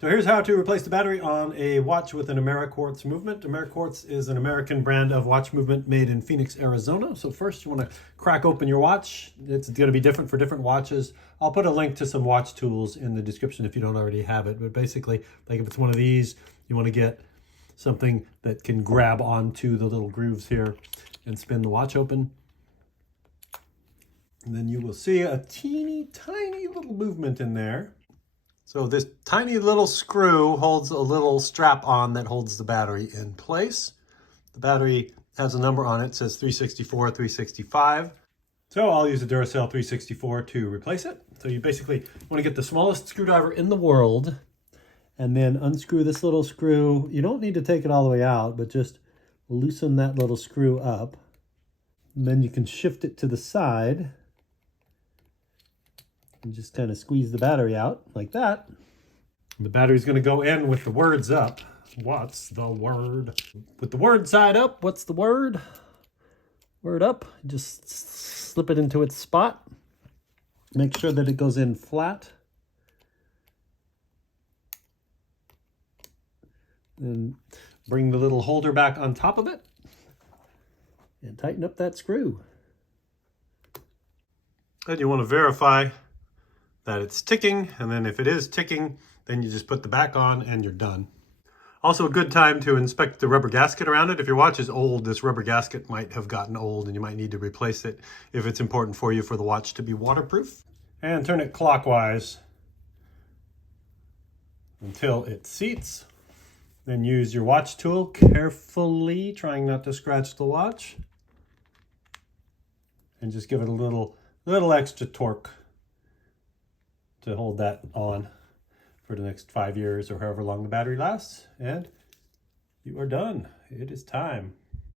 So here's how to replace the battery on a watch with an Ameriquartz movement. Ameriquartz is an American brand of watch movement made in Phoenix, Arizona. So first you want to crack open your watch. It's going to be different for different watches. I'll put a link to some watch tools in the description if you don't already have it. But basically, like if it's one of these, you want to get something that can grab onto the little grooves here and spin the watch open. And then you will see a teeny tiny little movement in there. So this tiny little screw holds a little strap on that holds the battery in place. The battery has a number on it, says 364, 365. So I'll use a Duracell 364 to replace it. So you basically want to get the smallest screwdriver in the world and then unscrew this little screw. You don't need to take it all the way out, but just loosen that little screw up. And then you can shift it to the side and just kind of squeeze the battery out like that. The battery's going to go in with the words up. What's the word? With the word side up, what's the word? Word up. Just slip it into its spot. Make sure that it goes in flat. And bring the little holder back on top of it. And tighten up that screw. Then you want to verify that it's ticking, and then if it is ticking, then you just put the back on and you're done. Also a good time to inspect the rubber gasket around it. If your watch is old, this rubber gasket might have gotten old and you might need to replace it if it's important for you for the watch to be waterproof. And turn it clockwise until it seats. Then use your watch tool carefully, trying not to scratch the watch. And just give it a little extra torque to hold that on for the next 5 years or however long the battery lasts, and you are done. It is time.